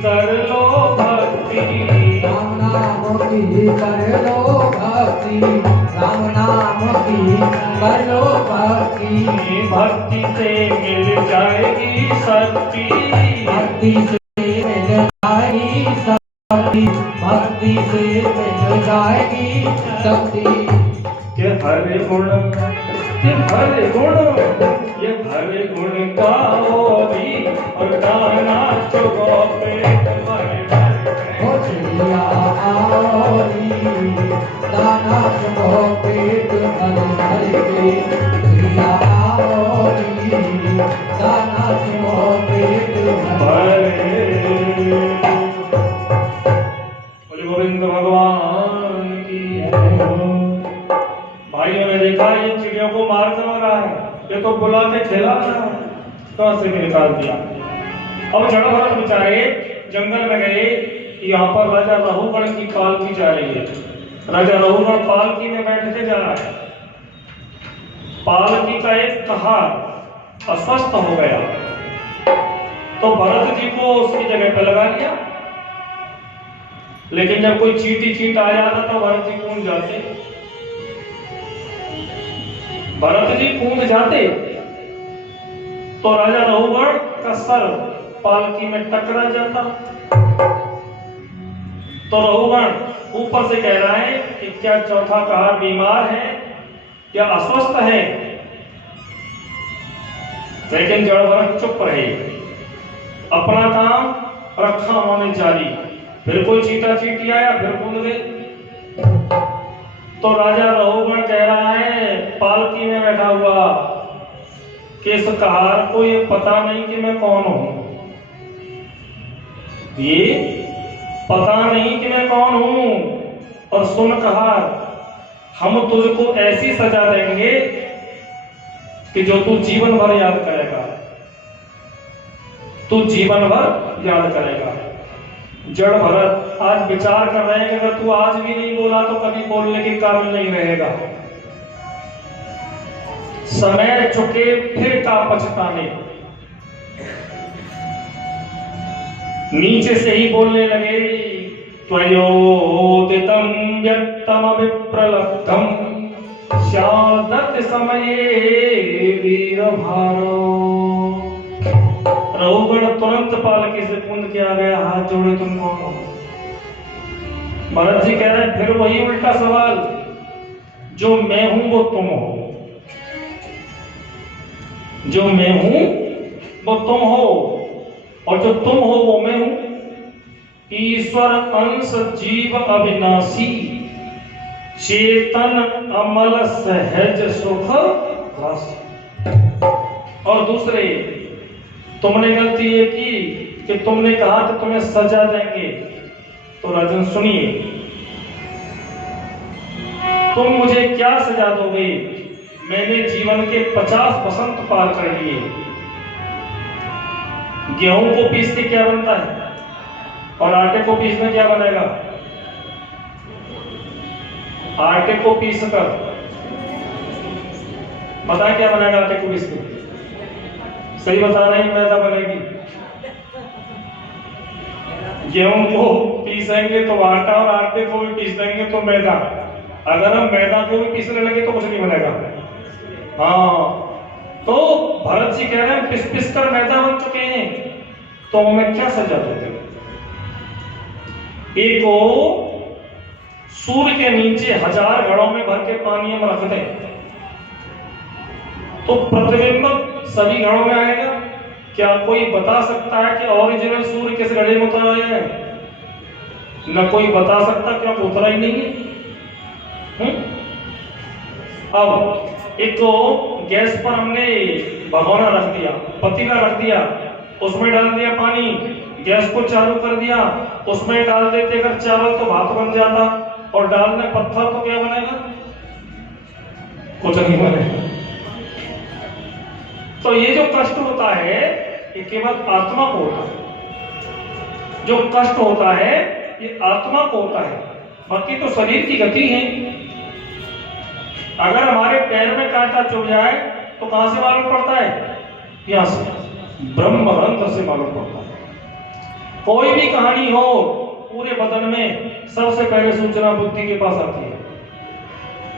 कर लो भक्ति, राम नाम की कर लो भक्ति, राम नाम की कर लो भक्ति, भक्ति से मिल जाएगी शक्ति, भक्ति से मिल जाएगी शक्ति, भक्ति से मिल जाएगी शक्ति। ये हर गुण, ये हर गुण, ये हर गुण गाओ भी और गाना चुगो पे हो चिड़िया आओरी, गाना चुगो पेट भर भर के, चिड़िया आओरी, गाना चुगो पेट भर बोले गोविंद भगवान की। भाइयों ने देखा ये चिड़ियों को मार कर रहा है, ये तो बुला के खेला कहां से भी निकाल दिया। अब जड़ भरत बेचारे जंगल में गए, यहाँ पर राजा रहुगण की पालकी जा रही है। राजा रहुगण पालकी में बैठ के जा रहा है। पालकी का एक कहार अस्वस्थ हो गया, तो भरत जी को उसकी जगह पर लगा लिया। लेकिन जब कोई चींटी चींट आ जाता तो भरत जी कूद जाते, भरत जी कूद जाते तो राजा रहुगण का सर पालकी में टकरा जाता। तो रहुगण ऊपर से कह रहा है कि क्या चौथा कहार बीमार है या अस्वस्थ है, लेकिन जड़ भरत चुप रहे, अपना काम रखा उन्होंने जारी। फिर कोई चींटा चींटी आया, फिर कूद गए। तो राजा रहुगण कह रहा है पालकी में बैठा हुआ कि इस कहार को ये पता नहीं कि मैं कौन हूं, ये पता नहीं कि मैं कौन हूं। और सुन कहार, हम तुझको ऐसी सजा देंगे कि जो तू जीवन भर याद करेगा, तू जीवन भर याद करेगा। जड़ भरत आज विचार कर रहे हैं कि अगर तू आज भी नहीं बोला तो कभी बोलने के काबिल नहीं रहेगा। समय चुके फिर का पछताने, नीचे से ही बोलने लगे, त्वयोदितं यत्तम विप्रलब्धं स्यादत समये वीर भारो। रहुगण तुरंत पालकी से कूद के आ गया, हाथ जोड़े तुम कौन हो। भरत जी कह रहे हैं फिर वही उल्टा सवाल, जो मैं हूं वो तुम हो, जो मैं हूं वो तुम हो, और जो तुम हो वो मैं हूं। ईश्वर अंश जीव अविनाशी, चेतन अमल सहज सुख रस। और दूसरे, तुमने गलती ये की कि तुमने कहा कि तुम्हें सजा देंगे। तो राजन सुनिए, तुम मुझे क्या सजा दोगे? मैंने जीवन के 50 बसंत पार कर लिए। गेहूं को पीस के क्या बनता है और आटे को पीसने क्या बनेगा? आटे को पीस कर बता क्या बनेगा? आटे को पीस के सही बता रहे हैं, मैदा बनेगी। गेहूं को पीसेंगे तो आटा, और आटे को भी पीस देंगे तो मैदा। अगर हम मैदा को भी पीसने लगे तो कुछ नहीं बनेगा। हाँ, तो भरत जी कह रहे हैं पिस पिस कर मैदा बन चुके हैं, तो हमें क्या सजा देते हो? एक को सूर्य के नीचे 1000 घड़ों में भर के पानी हम रख दें तो प्रतिबिंब सभी घड़ों में आएगा। क्या कोई बता सकता है कि ओरिजिनल सूर्य किस घड़े में उतरा है? न कोई बता सकता, क्योंकि उतरा ही नहीं है। अब एक तो गैस पर हमने भगोना रख दिया, पतीला रख दिया, उसमें डाल दिया पानी, गैस को चालू कर दिया, उसमें डाल देते अगर चावल तो भात बन जाता, और डालने पत्थर तो क्या बनेगा? कुछ नहीं बनेगा। तो ये जो कष्ट होता है ये केवल आत्मा को होता है। जो कष्ट होता है ये आत्मा को होता है, बाकी तो शरीर की गति है। अगर हमारे पैर में कांटा चुभ जाए तो कहां से मालूम पड़ता है? यहां से, ब्रह्मरंध्र से मालूम पड़ता है। कोई भी कहानी हो पूरे बदन में सबसे पहले सूचना बुद्धि के पास आती है।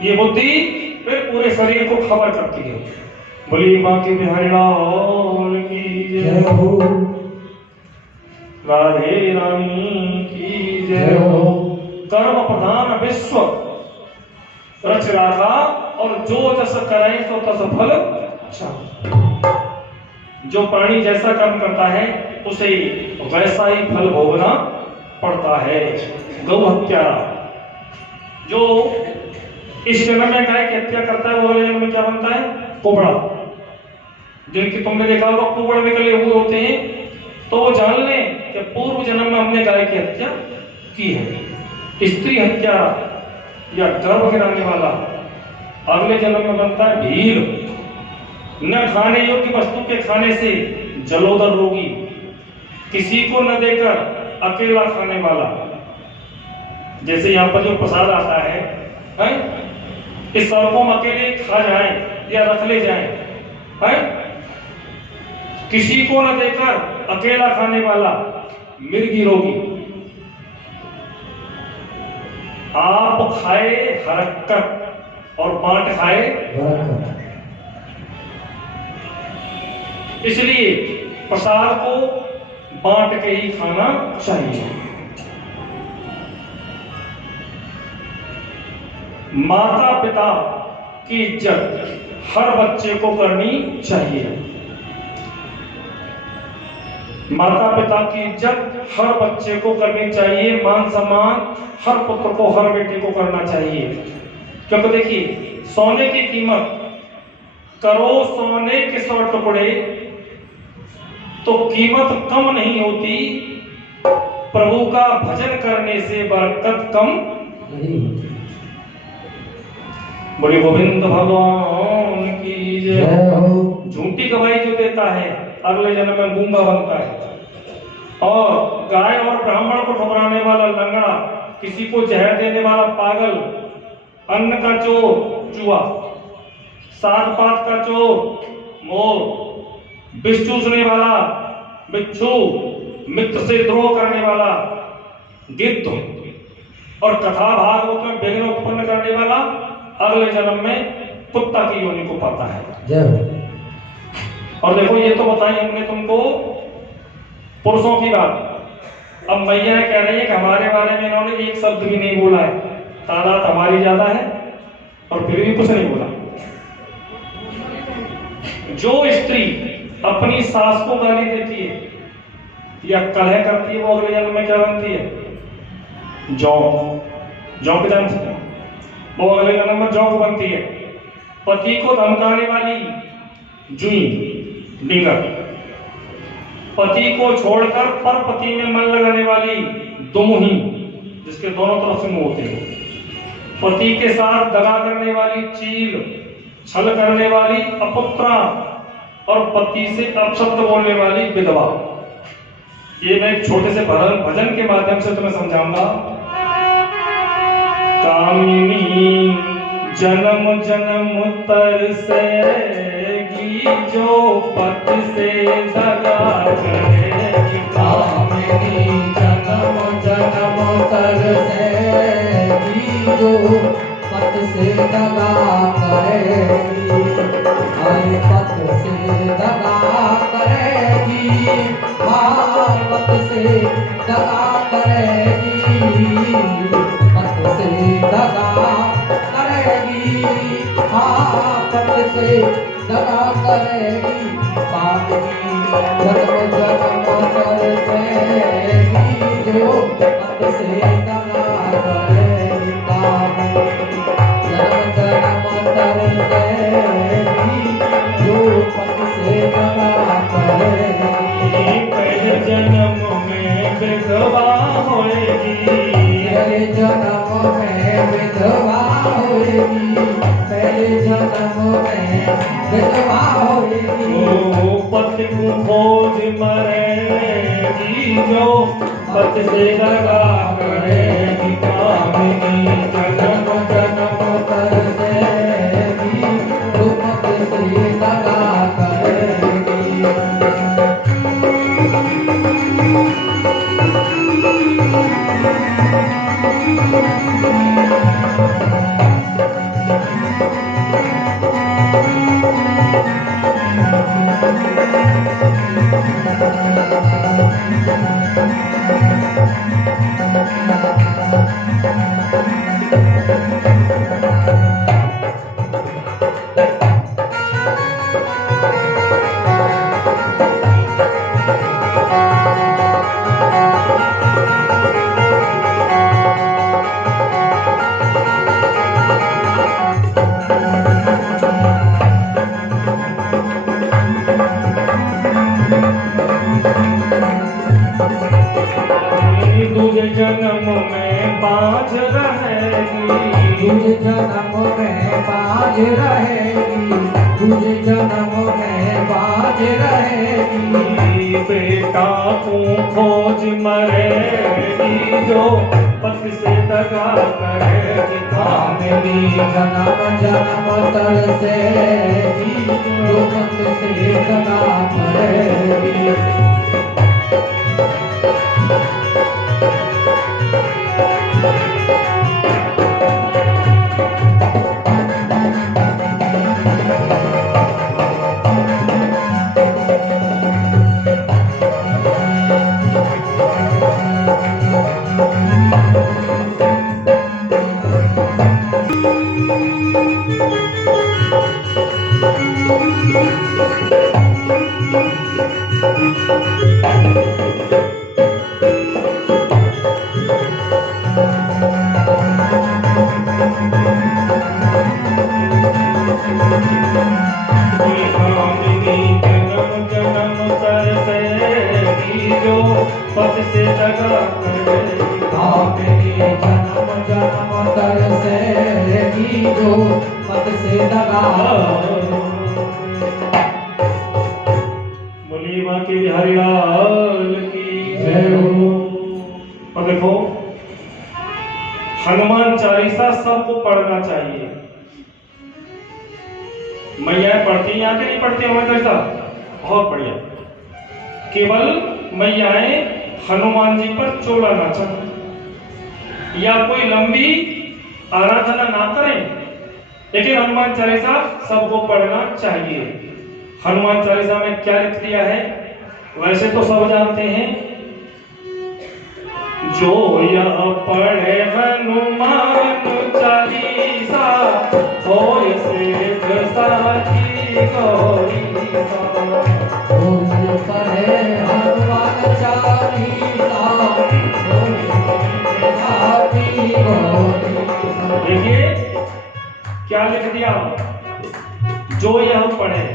ये बुद्धि फिर पूरे शरीर को खबर करती है। बोली बाकी बिहारी लाल की जय हो, राधे रानी की जय हो। कर्म प्रधान विश्व रच राखा और जो जस करे तो तस फल अच्छा। जो प्राणी जैसा कर्म करता है उसे वैसा ही फल भोगना पड़ता है। गौ हत्या, जो इस जन्म में गाय की हत्या करता है वो अगले जन्म में क्या बनता है? कुबड़ा। जिनकी तुमने देखा होगा कुबड़ निकले हुए होते हैं, तो वो जान लें कि पूर्व जन्म में हमने गाय की हत्या की है। स्त्री हत्या या गर्भ गिराने वाला अगले जन्म में बनता है भीड़। न खाने योग्य वस्तु के खाने से जलोदर रोगी, किसी को न देकर अकेला खाने वाला। जैसे यहाँ पर जो प्रसाद आता है, इस सबको अकेले खा जाए या रख ले जाए, किसी को न देकर अकेला खाने वाला मिर्गी रोगी। आप खाए हरकत और बांट खाए बरकत। इसलिए प्रसाद को बांट के ही खाना चाहिए। माता पिता की इज्जत हर बच्चे को करनी चाहिए। माता पिता की इज्जत हर बच्चे को करनी चाहिए। मान सम्मान हर पुत्र को, हर बेटे को करना चाहिए। क्योंकि देखिए, सोने की कीमत करो सोने के 100 टुकड़े तो कीमत कम नहीं होती। प्रभु का भजन करने से बरकत कम नहीं। बोले गोविंद भगवान की जय हो। झूठी गवाही जो देता है अगले जन्म में गूंगा बनता है। और गाय और ब्राह्मण को ठुकराने वाला लंगड़ा, किसी को जहर देने वाला पागल, अन्न का चोर चूहा, साग पात का चोर मोर, विष चूसने वाला बिच्छू, मित्र से द्रोह करने वाला गिद्ध और कथा भागवत में विघ्न उत्पन्न करने वाला अगले जन्म में कुत्ता की योनि को पाता है। और देखो, ये तो बताई हमने तुमको पुरुषों की बात। अब मैया कह रही है कि हमारे बारे में इन्होंने एक शब्द भी नहीं बोला है। तादाद हमारी ज्यादा है और फिर भी कुछ नहीं बोला। जो स्त्री अपनी सास को गाली देती है या कलह करती है वो अगले जन्म में क्या बनती है? जौ। जौ के जन्म से वो अगले जन्म में जौ बनती है। पति को धमकाने वाली जुई डिंगर, पति को छोड़कर पर पति में मन लगाने वाली दुमुही, जिसके दोनों तरफ से मुंह होते हैं, पति के साथ दगा करने वाली चील, छल करने वाली अपुत्रा और पति से अपशब्द बोलने वाली विधवा। ये मैं एक छोटे से भजन के माध्यम से तुम्हें समझाऊंगा। कामिनी जन्म जन्म तरसेगी जो पति से दगा करेगी। कामिनी जन्म जन्म तरसेगी जो पति से दगा करेगी। आई पति से दगा करेगी, पति से दगा करेगी, पति से दगा करेगी, पति से दगा करेगी। कामिनी जन्म जन्म तरसेगी जो पति से दगा करेगी। कामिनी जन्म जन्म तरसेगी जो पति से दगा करेगी। पहले जन्म में विधवा होएगी, पहले जन्म में विधवा होएगी, पहले जन्म में विधवा होएगी। खोज मरेगी जो पत से दगा करेगी। कामिनी जन्म जन्म तरसेगी जो पत से दगा करेगी। दूजे जन्म में बाझ रहेगी। दूजे जन्म में बाझ रहेगी। दूजे जन्म में बाझ रहेगी। बेटा को खोज मरेगी जो पत से दगा करेगी। कामिनी जन्म जन्म तरसेगी जो पत से दगा करेगी। पत से दगा करेगी। कामिनी जन्म जन्म तरसेगी जो पत से दगा। बोलिए मां की हरिलाल की जय हो। और देखो हनुमान चालीसा सबको पढ़ना चाहिए। मैया पढ़ती यहाँ के नहीं पढ़ती हनुमान चालीसा, बहुत बढ़िया। केवल मैयाएं हनुमान जी पर चोला ना चढ़े या कोई लंबी आराधना ना करें, लेकिन हनुमान चालीसा सबको पढ़ना चाहिए। हनुमान चालीसा में क्या लिख दिया है वैसे तो सब जानते हैं। जो यह पढ़े हनुमान चालीसा होय सिद्ध साखी गौरी सा। जो पढ़े हनुमान चालीसा होय सिद्ध साखी गौरी सा। देखिए क्या लिख दिया, जो यह पढ़े।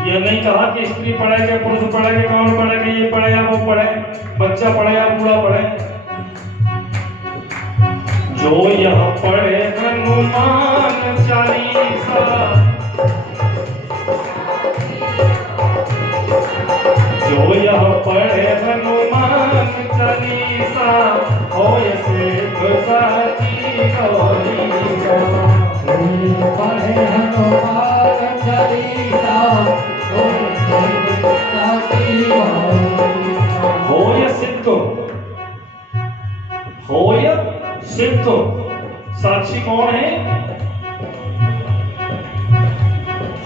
यह नहीं कहा कि स्त्री पढ़े या पुरुष पढ़े या कौन पढ़े कि ये पढ़े या वो पढ़े, बच्चा पढ़े या बूढ़ा पढ़े। जो यह पढ़े हनुमान चालीसा जो यह पढ़े हनुमान चालीसा होय सिद्ध साखी गौरी सा। पढ़े हनुमान चालीसा होय सिद्ध साखी गौरी सा। होय सिद्ध, होय सिद्ध साक्षी कौन है?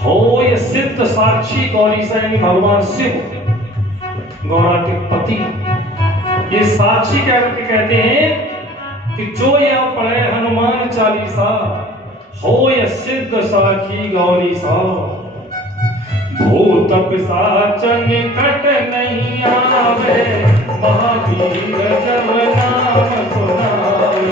होय सिद्ध साक्षी गौरी सा यानी भगवान शिव, गौरा के पति। ये साक्षी कहते हैं कि जो यह पढ़े हनुमान चालीसा होय सिद्ध साखी गौरी सा। भूत पिशाच निकट नहीं आवे महावीर जब नाम सुनावे।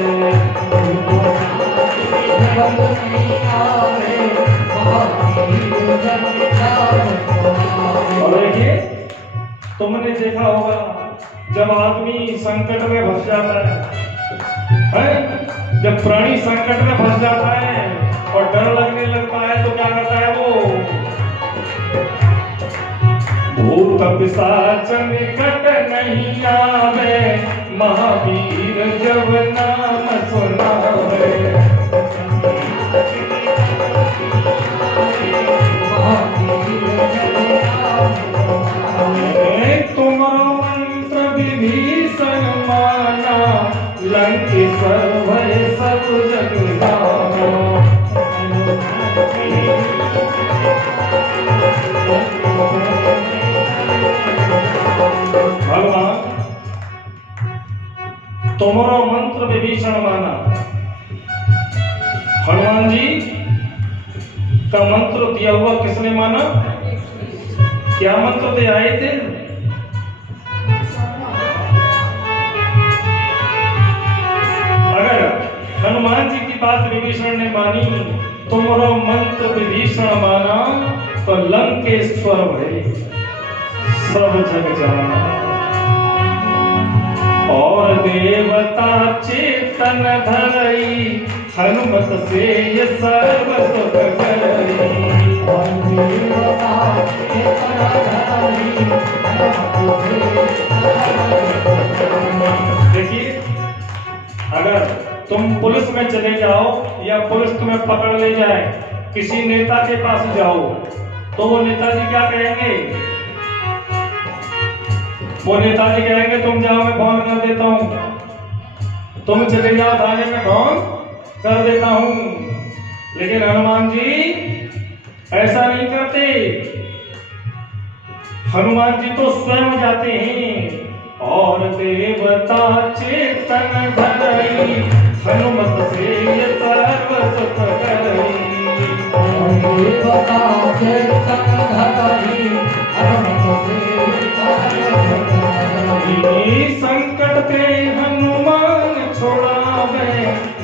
और देखिए तुमने देखा होगा जब आदमी संकट में फंस जाता है, जब प्राणी संकट में फंस जाता है और डर लगने लगता है तो क्या करता है वो भूत पिशाच निकट नहीं आवे, महावीर जब नाम सुनावे। तुम्हारा मंत्र विभीषण माना, लंकेश्वर भय सब जग जाना। भगवान तुम्हारा मंत्र विभीषण माना। हनुमान जी का मंत्र दिया हुआ किसने माना? क्या मंत्र दे आए थे? अगर हनुमान जी की बात विभीषण ने मानी, तुम्हारा मंत्र विभीषण माना, तो लंकेश्वर भय सब जग जाना। और देवता चेतन धरई, हनुमत से ये सर्व सुख करई। और देवता चेतन धरई, हनुमत से। देखिए, अगर तुम पुलिस में चले जाओ या पुलिस तुम्हें पकड़ ले जाए, किसी नेता के पास जाओ, तो वो नेताजी क्या कहेंगे? वो नेताजी कहेंगे तुम जाओ, मैं फोन कर देता हूं। तुम चले जाओ थाने में, फोन कर देता हूं। लेकिन हनुमान जी ऐसा नहीं करते। हनुमान जी तो स्वयं जाते हैं। और देवता चेतन धरई, हनुमत से ये सर्व सुख करई। देवता चेतन धरई, हनुमत से संकट ते हनुमान छोड़ावे,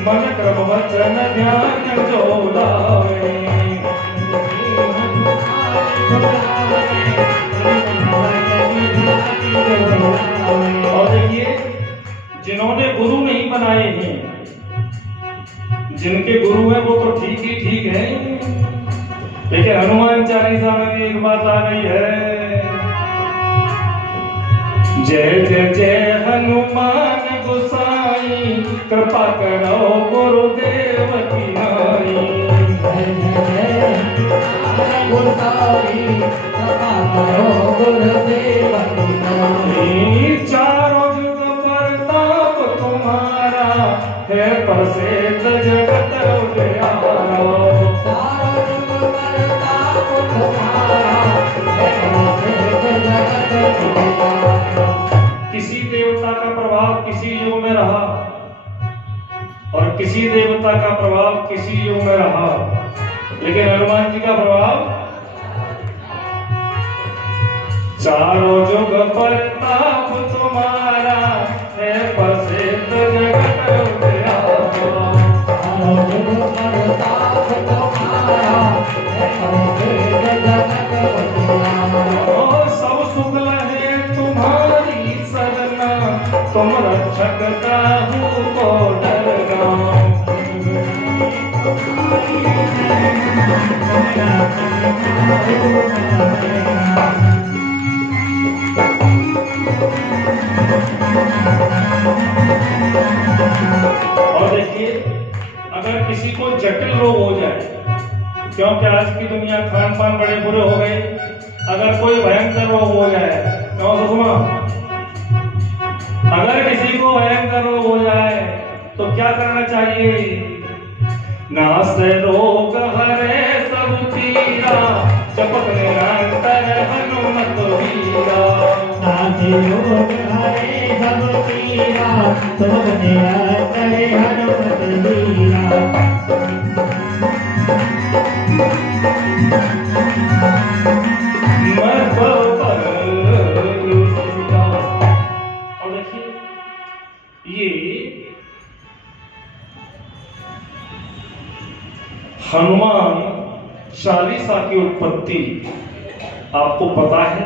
मन क्रम वचन ध्यान जो लावे। और देखिए, जिन्होंने गुरु नहीं बनाए हैं, जिनके गुरु हैं वो तो ठीक ही ठीक है, लेकिन हनुमान चालीसा में एक बात आ गई है, जय जय जय हनुमान गोसाई, कृपा करो गुरुदेव की नाई। चारों जुग प्रताप तुम्हारा, है प्रसिद्ध जगत उजियारा। किसी देवता का प्रभाव किसी युग में रहा और किसी देवता का प्रभाव किसी युग में रहा, लेकिन हनुमान जी का प्रभाव चारों जुग प्रताप तुम्हारा, है प्रसिद्ध जगत उजियारा। चारों जुग प्रताप तुम्हारा, है प्रसिद्ध जगत उजियारा। सब सुख लहे तुम्हारी सरना, तुम रक्षक काहू को डरना। और देखिए, अगर किसी को जटिल रोग हो जाए, क्योंकि आज की दुनिया खान पान बड़े बुरे हो गए, अगर कोई भयंकर रोग हो जाए, क्यों सुषमा, अगर किसी को भयंकर रोग हो जाए तो क्या करना चाहिए? नास रोग हरे सब पीरा, जपत निरंतर हनुमत वीरा। नास रोग हरे सब पीरा, जपत निरंतर हनुमत वीरा। और देखिए, ये हनुमान चालीसा की उत्पत्ति आपको पता है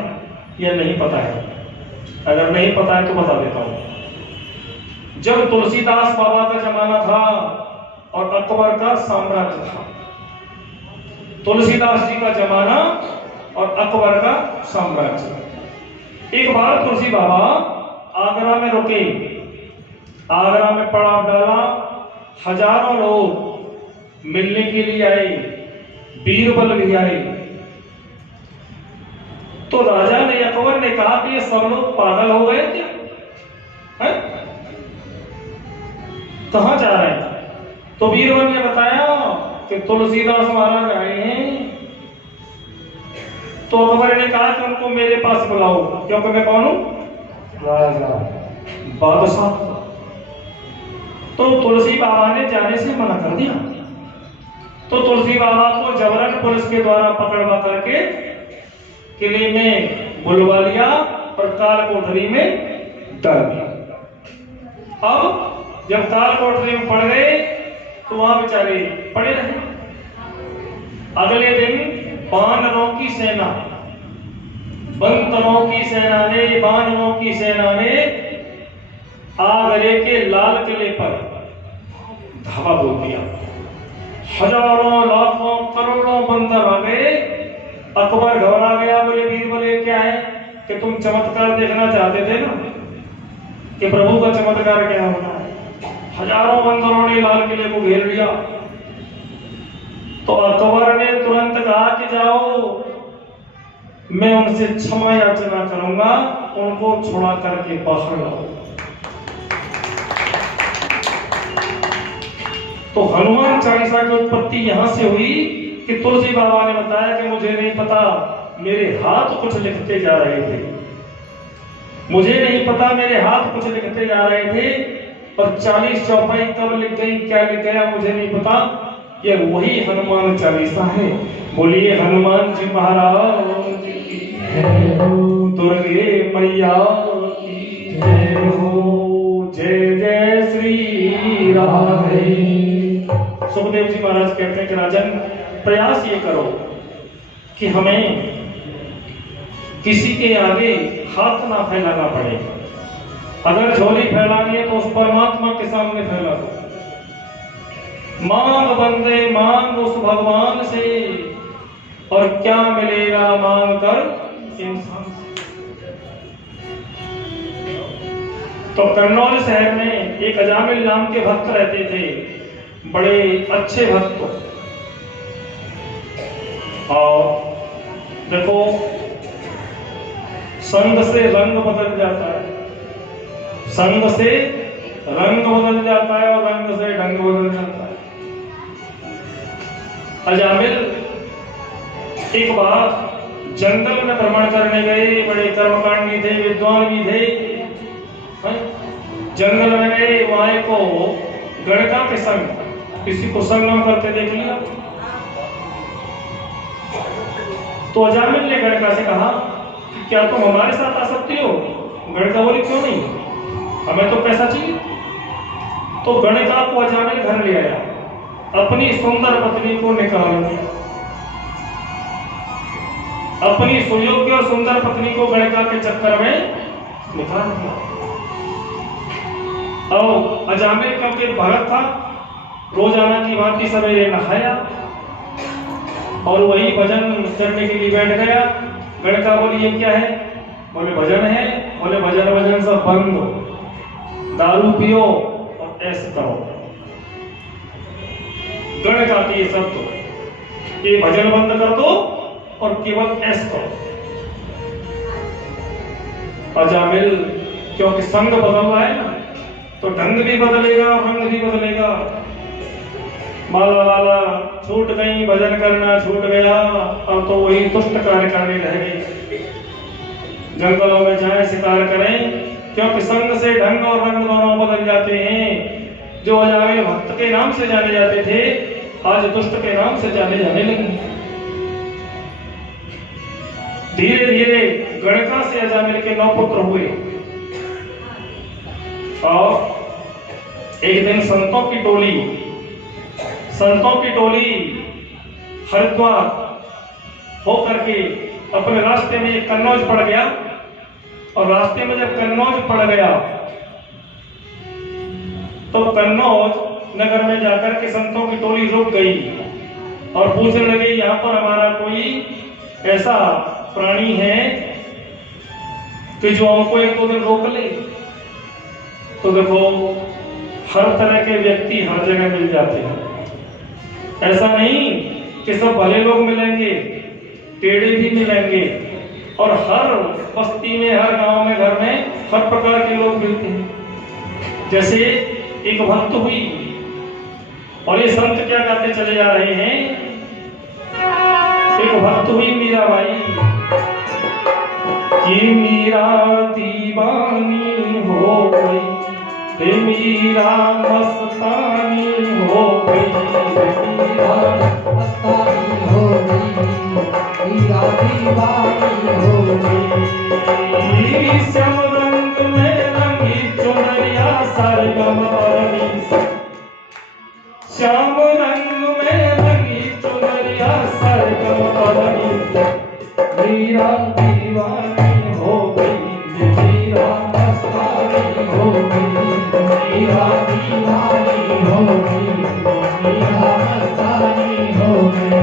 या नहीं पता है? अगर नहीं पता है तो बता देता हूं। जब तुलसीदास बाबा का जमाना था और अकबर का साम्राज्य था, तुलसीदास जी का जमाना और अकबर का साम्राज्य, एक बार तुलसी बाबा आगरा में रुके, आगरा में पड़ाव डाला, हजारों लोग मिलने के लिए आए, बीरबल भी आए। तो राजा ने, अकबर ने कहा कि ये सब लोग पागल हो गए क्या है? कहां जा रहे हैं? तो बीरबल ने बताया कि तुलसीदास महाराज आए हैं। तो अकबर ने कहा कि उनको मेरे पास बुलाओ, क्योंकि मैं कौन हूं? राजा, बादशाह। तो तुलसी बाबा ने जाने से मना कर दिया। तो तुलसी बाबा को जबरन पुलिस के द्वारा पकड़वा करके किले में बुलवा लिया और काल कोठरी में डाल दिया। अब जब काल कोठरी में पड़ गए तो वहां बेचारे पड़े रहे। अगले दिन बानरों की सेना, बंदरों की सेना ने, बानरों की सेना ने आगरे के लाल किले पर धावा बोल दिया। हजारों, लाखों, करोड़ों बंदर आ गए। अकबर घबरा गया, बोले बीरबल क्या है कि तुम चमत्कार देखना चाहते थे ना, कि प्रभु का चमत्कार क्या होना है। हजारों बंदरों ने लाल किले को घेर लिया। तो अकबर ने तुरंत कहा कि जाओ, मैं उनसे क्षमा याचना करूंगा, उनको छुड़ा करके बाहर लाओ। तो हनुमान चालीसा की उत्पत्ति यहां से हुई कि तुलसी बाबा ने बताया कि मुझे नहीं पता, मेरे हाथ कुछ लिखते जा रहे थे, मुझे नहीं पता, मेरे हाथ कुछ लिखते जा रहे थे, और 40 चौपाई कब लिख गई, क्या लिख गया मुझे नहीं पता। ये वही हनुमान चालीसा है। बोलिए हनुमान जी महाराज की जय हो, दुर्गे मैया की जय हो, जय जय श्री राधे। सुखदेव जी महाराज कहते हैं कि राजन, प्रयास ये करो कि हमें किसी के आगे हाथ ना फैलाना पड़े। अगर झोली फैलानी है तो उस परमात्मा के सामने फैला दो। मांग बंदे मांग उस भगवान से, और क्या मिलेगा मांग कर इंसान से। तो कन्नौज शहर में एक अजामिल नाम के भक्त रहते थे, बड़े अच्छे भक्त। और देखो, संग से रंग बदल जाता है, संग से रंग बदल जाता है, और रंग से ढंग बदल जाता है। अजामिल एक बार जंगल में भ्रमण करने गए, बड़े कर्मकांडी थे, विद्वान भी थे। जंगल में गए, वहां को गणका के संग किसी को संगम करते देख लिया। तो अजामिल ने गणका से कहा कि क्या तुम हमारे साथ आ सकती हो? गणका बोली क्यों नहीं, हमें तो पैसा चाहिए। तो गणका को अजामिल घर ले आया, अपनी सुंदर पत्नी को निकाल दिया। अपनी सुयोग्य और सुंदर पत्नी को गणका के चक्कर में निकाल दिया। और अजामिल क्योंकि भगत था, रोजाना की भांति सवेरे नहाया और वही भजन करने के लिए बैठ गया। गणका बोली ये क्या है? बोले भजन है। बोले भजन भजन सब बंद हो, दारू पियो और ऐसे करो। गणका के ये शब्द, ये भजन बंद कर दो और केवल ऐसे करो। अजामिल क्योंकि संग बदल रहा है ना, तो ढंग भी बदलेगा, रंग भी बदलेगा। माला वाला छूट गई, भजन करना छूट गया, अब तो वही दुष्ट कार्य करने रह गई। जंगलों में जाए शिकार करें, क्योंकि संग से ढंग और रंग दोनों बदल जाते हैं। जो अजामिल भक्त के नाम से जाने जाते थे, आज दुष्ट के नाम से जाने जाने लगे। धीरे धीरे गणका से अजामिल के 9 पुत्र हुए। और एक दिन संतों की टोली हरिद्वार होकर के अपने रास्ते में एक कन्नौज पड़ गया। और रास्ते में जब कन्नौज पड़ गया तो कन्नौज नगर में जाकर के संतों की टोली रुक गई और पूछने लगे, यहाँ पर हमारा कोई ऐसा प्राणी है कि जो हमको एक दो दिन रोक ले। तो देखो हर तरह के व्यक्ति हर जगह मिल जाते हैं। ऐसा नहीं कि सब भले लोग मिलेंगे, टेढ़े भी मिलेंगे, और हर बस्ती में, हर गांव में, घर में हर प्रकार के लोग मिलते हैं। जैसे एक भक्त हुई, और ये संत क्या कहते चले जा रहे हैं, एक भक्त हुई मीराबाई कि मीरा दीवानी हो गई, हे मीरा मस्तानी हो गई, मीरा मस्तानी हो गई, मीरा दीवानी हो गई। श्याम रंग में रंगी चुनरिया सरगम परनी, श्याम रंग में रंगी चुनरिया सरगम परनी, मीरा दीवानी हो गई, मीरा मस्तानी हो गई, मीरा दीवानी हो गई, मीरा मस्तानी हो गई।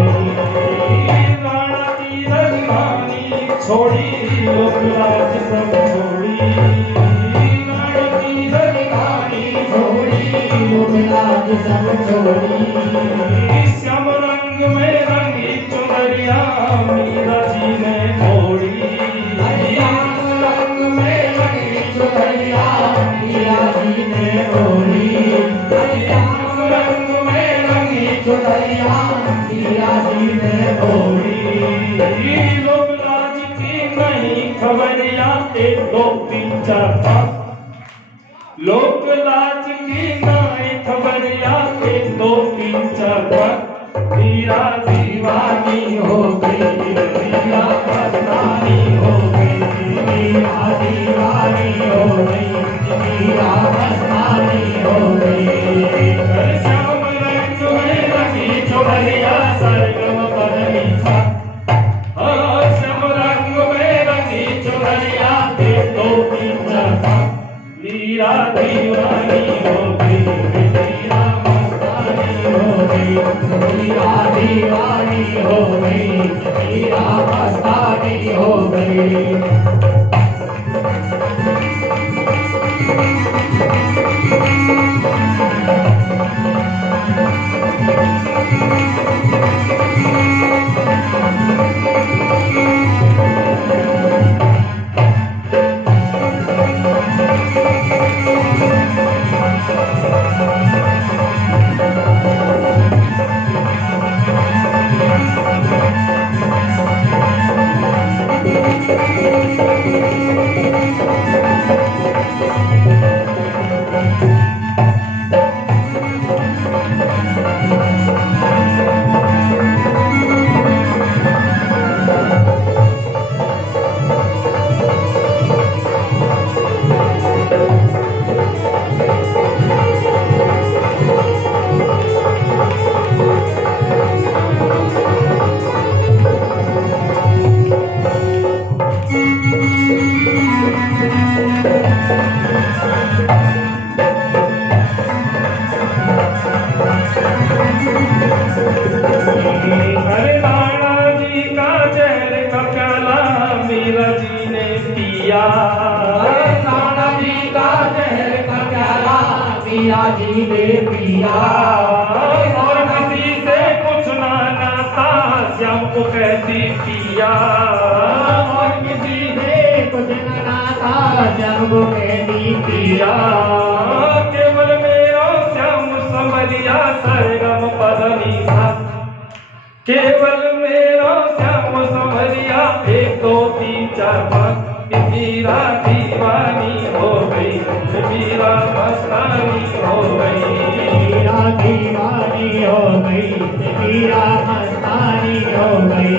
राणा की रंगानी छोड़ी, लोकलाज सब छोड़ी, राणा की रंगानी छोड़ी, लोकलाज सब छोड़ी। श्याम रंग में रंगी चुनरिया मीरा जी ने ओढ़ी, श्याम रंग में रंगी चुनरिया मीरा जी ने ओढ़ी, श्याम रंग में रंगी चुनरिया मीरा जी ने ओढ़ी। लोकलाज की नहीं खबरिया, एक दो तीन चार पाँच, लोकलाज की नहीं खबरिया, एक दो तीन चार पाँच, मीरा दीवानी हो गई, मीरा मस्तानी हो गई, मीरा दीवानी हो गई, मीरा मस्तानी हो गई। श्याम रंग में रंगी चुनरिया सरगम परनी, श्याम रंग में रंगी चुनरिया, एक दो तीन चार पाँच, मीरा दीवानी हो गई, मीरा मस्तानी हो गई, मीरा दीवानी हो गई, मीरा मस्तानी हो गई। मीरा जी ने पिया और किसी से कुछ ना नाता श्याम को कहती पिया और किसी से कुछ न नाता श्याम को कहती पिया केवल मेरा श्याम समरिया सरगम पदनी सा केवल मेरा श्याम समरिया एक दो तीन चार पाँच मीरा दीवानी हो गई मीरा मस्तानी हो गई मीरा दीवानी हो गई मीरा मस्तानी हो गई।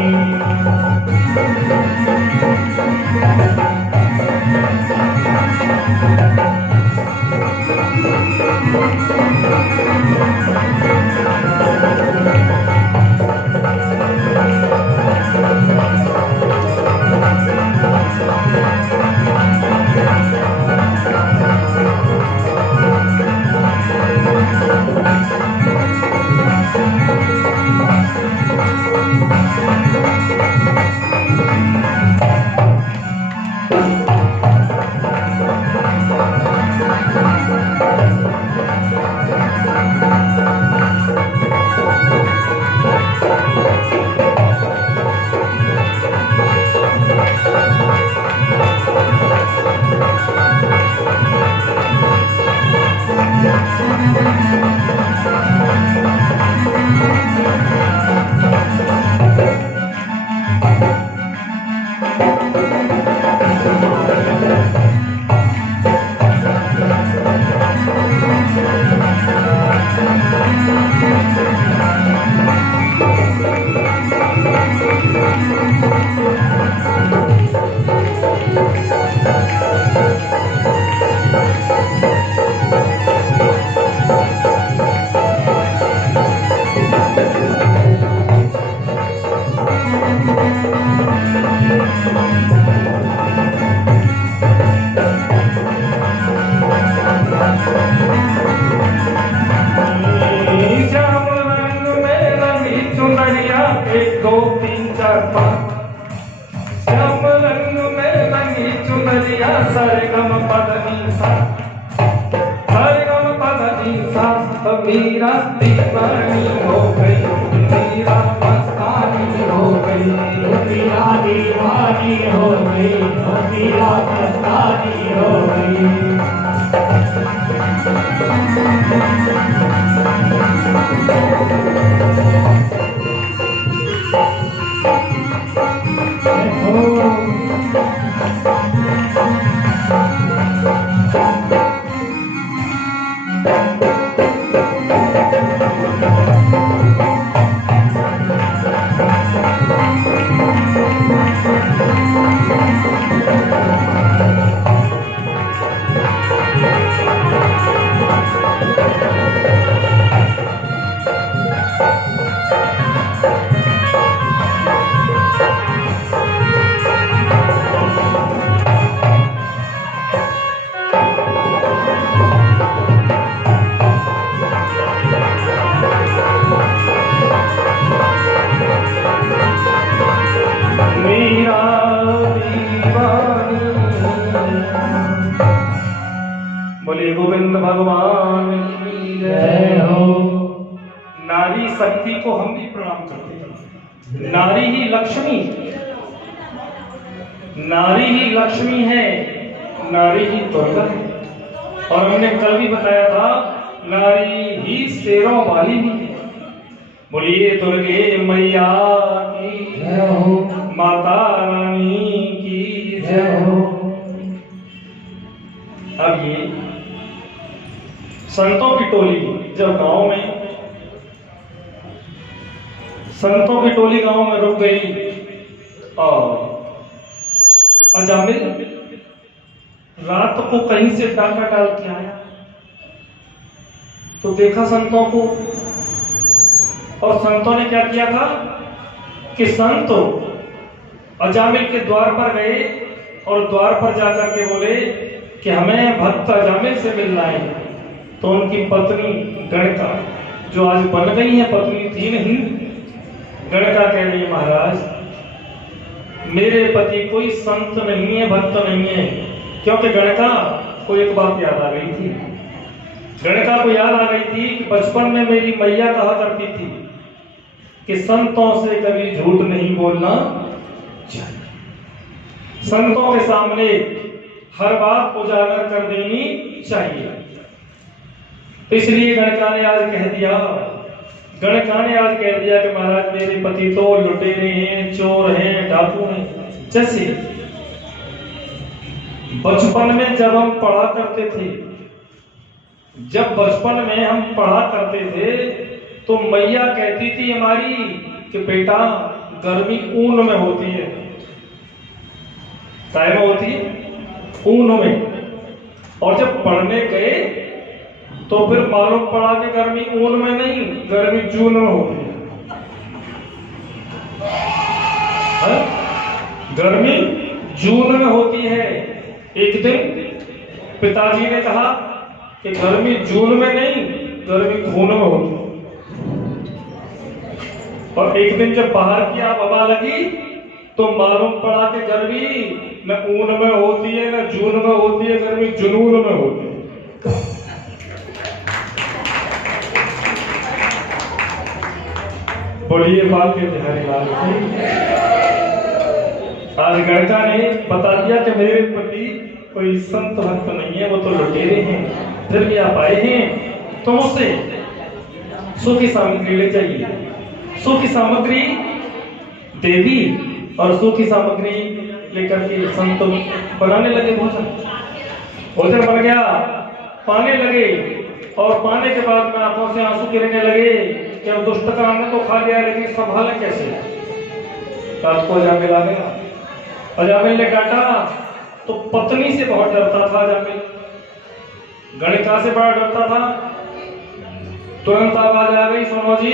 एक दो तीन चार पाँच श्याम रंग में रंगी चुनरिया सारे गम पद नी सा सारे गम पद नी सा तो मीरा दीवानी हो गई मीरा मस्तानी हो गई मीरा दीवानी हो गई मीरा मस्तानी हो गई। बोलिए गोविंद भगवान की जय हो। नारी शक्ति को हम भी प्रणाम करते हैं। नारी ही लक्ष्मी, नारी ही लक्ष्मी है, नारी ही दुर्गा है। और हमने कल भी बताया था नारी ही शेरों वाली भी है। बोलिए दुर्गे मैया की जय हो, माता रानी की जय हो। अब ये संतों की टोली जब गांव में, संतों की टोली गांव में रुक गई और अजामिल रात को कहीं से डाका डाल के आया तो देखा संतों को, और संतों ने क्या किया था कि संत अजामिल के द्वार पर गए और द्वार पर जाकर के बोले कि हमें भक्त अजामिल से मिलना है। तो उनकी पत्नी गणका, जो आज बन गई है, पत्नी थी नहीं, गणका कह रही है महाराज मेरे पति कोई संत नहीं है, भक्त नहीं है। क्योंकि गणका को एक बात याद आ गई थी, गणका को याद आ गई थी कि बचपन में मेरी मैया कहा करती थी कि संतों से कभी झूठ नहीं बोलना चाहिए, संतों के सामने हर बात उजागर कर देनी चाहिए। इसलिए गणका ने आज कह दिया, गणका ने आज कह दिया कि महाराज मेरे पति तो लुटेरे हैं, चोर हैं, डाकू हैं। जैसे बचपन में जब हम पढ़ा करते थे, जब बचपन में हम पढ़ा करते थे तो मैया कहती थी हमारी कि बेटा गर्मी ऊन में होती है, काय में होती है, ऊन में। और जब पढ़ने गए तो फिर मालूम पड़ा कि गर्मी ऊन में नहीं, गर्मी जून में होती है, गर्मी जून में होती है। एक दिन पिताजी ने कहा कि गर्मी जून में नहीं, गर्मी खून में होती है। और एक दिन जब बाहर की हवा लगी तो मालूम पड़ा कि गर्मी न ऊन में होती है न जून में होती है, गर्मी जुनून में होती है। बोलिए बाल के बिहारी लाल की। आज गणका ने बता दिया कि मेरे पति कोई संत भक्त नहीं है, वो तो लुटेरे हैं। फिर भी आप आए हैं तो मुझसे सुखी सामग्री ले चाहिए। सुखी सामग्री देवी और सुखी सामग्री लेकर के संत बनाने लगे भोजन। भोजन बन गया, पाने लगे, और पाने के बाद में आंखों से आंसू गिरने लगे कि अब दुष्ट काम ने तो खा लिया, लेकिन संभाले कैसे। रात को अजामिल आ गया। अजामिल ने काटा तो पत्नी से बहुत डरता था अजामिल। गणिका से बड़ा डरता था। तुरंत आवाज आ गई, सुनो जी,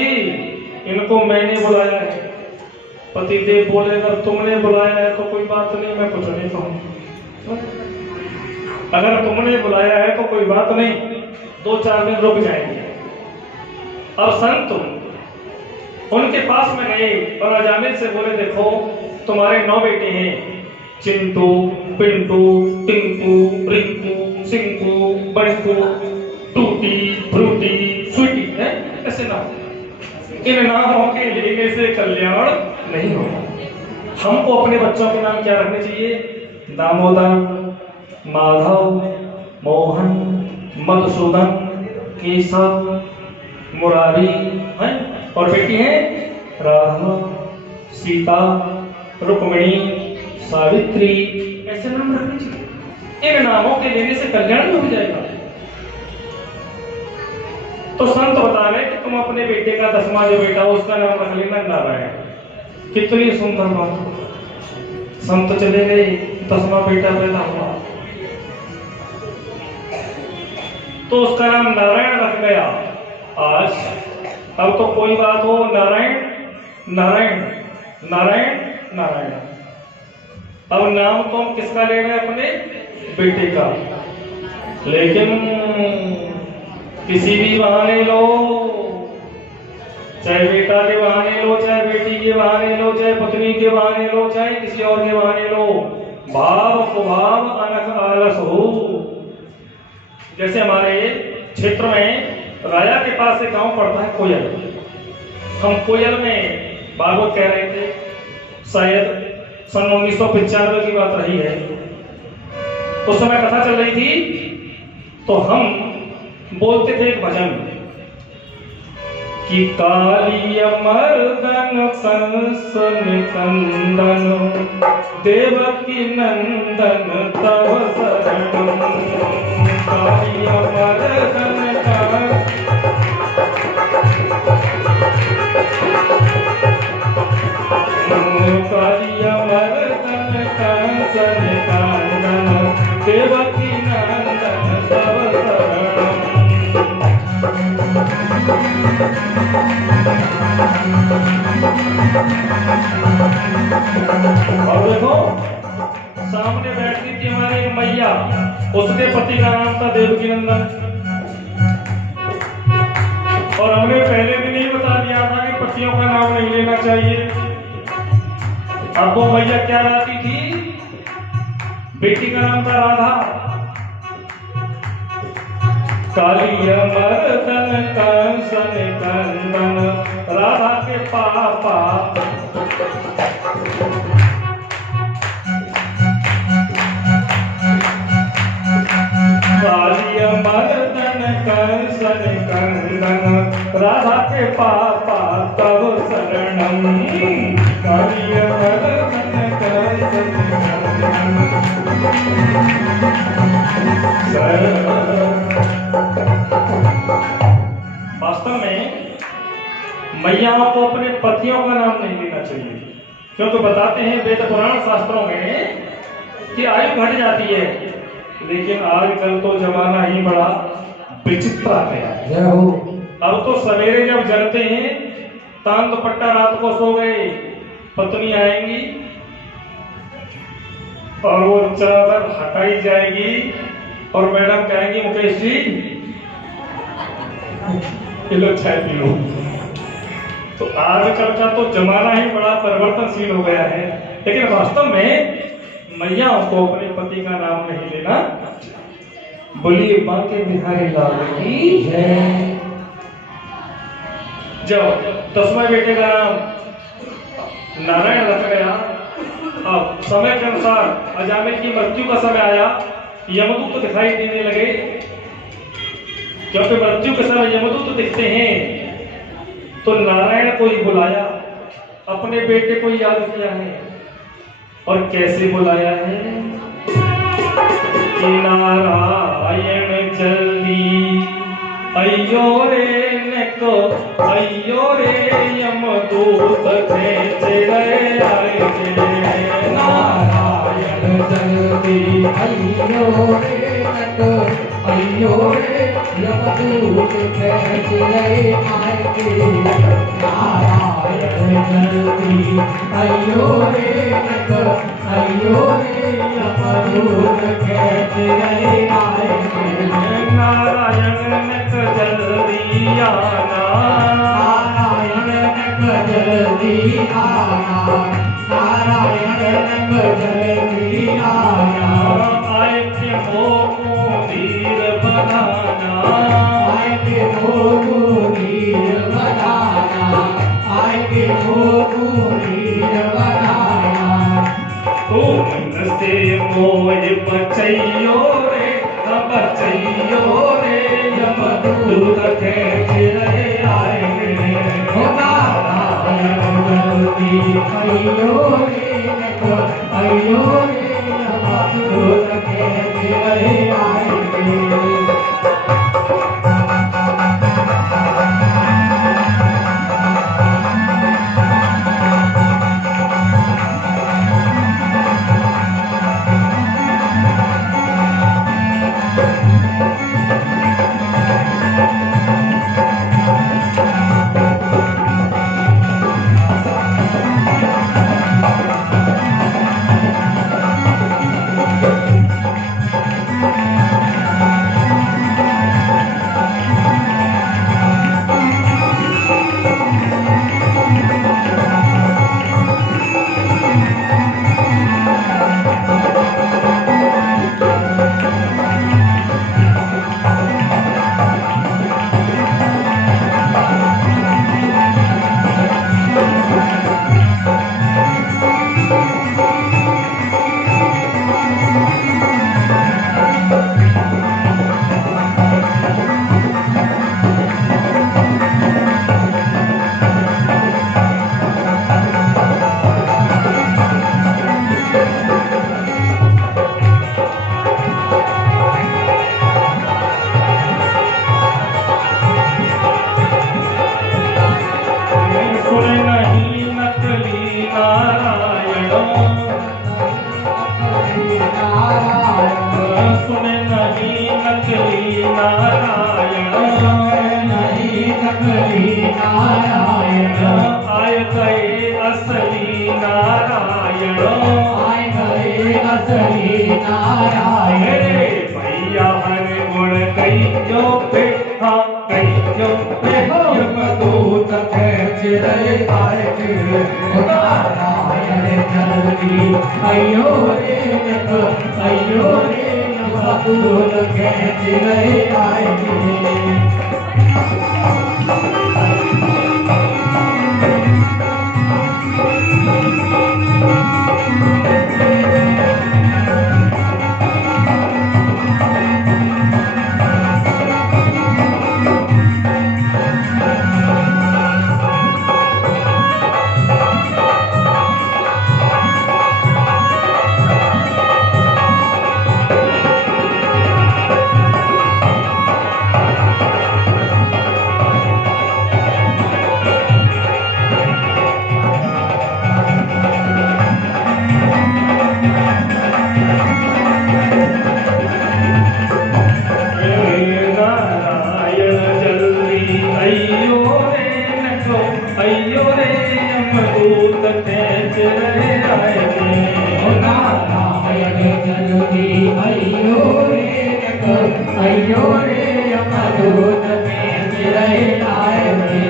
इनको मैंने बुलाया है। पतिदेव बोले, अगर तुमने बुलाया है तो कोई बात नहीं, मैं कुछ नहीं कहूंगा। अगर तुमने बुलाया है तो कोई बात नहीं, 2-4 दिन रुक जाएंगे। अब संत उनके पास में गए और अजामिल से बोले, देखो तुम्हारे 9 बेटे हैं, चिंटू, पिंटू, टिंकू, रिंकू, सिंकू, बड़कू, टूटी, फ्रूटी, स्वीटी है, ऐसे नाम। इन नामों के लेने से कल्याण नहीं होगा। हमको अपने बच्चों के नाम क्या रखने चाहिए? दामोदर, माधव, मोहन, मधुसूदन, केशव, मुरारी है, और बेटी है राधा, सीता, रुक्मिणी, सावित्री, ऐसे नाम रखने चाहिए। इन नामों के लेने से कल्याण भी हो जाएगा। तो संत बता रहे कि तुम अपने बेटे का 10वां जो बेटा उसका नाम रख लेना नारायण। कितनी सुंदर बात। संत चले गए, 10वां बेटा पैदा हुआ तो उसका नाम नारायण रख गया। आज अब तो कोई बात हो, नारायण नारायण नारायण नारायण। अब नाम तो हम किसका ले रहे हैं? अपने बेटे का। लेकिन किसी भी बहाने लो, चाहे बेटा के बहाने लो, चाहे बेटी के बहाने लो, चाहे पत्नी के बहाने लो, चाहे किसी और के बहाने लो, भाव कुभाव अनक आलस हो। जैसे हमारे क्षेत्र में राजा के पास एक गांव पड़ता है कोयल। हम कोयल में भागवत कह रहे थे, शायद सन 1995 की बात रही है। उस समय कथा चल रही थी तो हम बोलते थे एक भजन कि काली मर्दन कंसन कंदन देवकी नंदन तव शरणम। काली मर्दन कंसन कंदन देवकी नंदन तव शरणम। और देखो सामने बैठती थी हमारी एक मैया, उसके पति का नाम था देवकी नंदन। और हमने पहले भी नहीं बता दिया था कि पतियों का नाम नहीं लेना चाहिए। अब वो मैया क्या गाती थी? बेटी का नाम था राधा। काली मर्दन कंसन कंदन राधा के पापा। काली मर्दन कंसन कंदन राधा के पापा तव शरणम। काली मर्दन कंसन वास्तव में मैयाओं को अपने पतियों का नाम नहीं लेना चाहिए, क्योंकि बताते हैं वेद पुराण शास्त्रों में कि आयु घट जाती है। लेकिन आजकल तो जमाना ही बड़ा विचित्र आ गया है। अब तो सवेरे जब जगते हैं, तान दुपट्टा रात को सो गए, पत्नी आएंगी और वो चादर हटाई जाएगी और मैडम कहेंगी, मुकेश जी लो चाय पी लो। तो आजकल का तो जमाना ही बड़ा परिवर्तनशील हो गया है। लेकिन वास्तव में मैयाओं को अपने पति का नाम नहीं लेना। बोलिए बांके बिहारी लाल की जय। जब 10वें बेटे का नाम नारायण रख गया, अब समय के अनुसार अजामिल की मृत्यु का समय आया, यमदूत दिखाई देने लगे। क्योंकि मृत्यु के समय यमदूत दिखते हैं, तो नारायण को ही बुलाया, अपने बेटे को याद किया है। और कैसे बुलाया है कि नारायण जल्दी अयो रे neko अयो रे यमदूत खेच रहे आए नारायण जल्दी अयो रे neko अयो रे यमदूत खेच रहे आएंगे नारायण जल्दी अयो रे neko अयो रे यमदूत खेच रहे आएंगे नारायण neko जल्दी आना नारायण neko जल्दी आना नारायण neko जल्दी आना आए के मोको धीर बनाना आए के मोको धीर बनाना आए के मोको धीर बनाना तू मन से मोह बचैयो रे बचैयो रे यमदूत खेच रहे आएंगे नारायण जल्दी अयो रे neko अयो रे यमदूत खेच रहे आएंगे आय गए असली नारायण आए गए असली नारायण भैया हर गुण कहियो पे हाँ कहियो पे यमदूत खेच रहे आएंगे नारायण जल्दी अयो रे neko अयो रे यमदूत खेच रहे आएंगे अयो रे यमदूत खेच रहे आएंगे नारायण जल्दी अयो रे neko अयो रे यमदूत खेच रहे आएंगे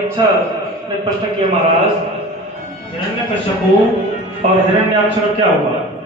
परीक्षा ने प्रश्न किया महाराज, हिरण्यकश्यपु और हिरण्याक्ष का क्या हुआ?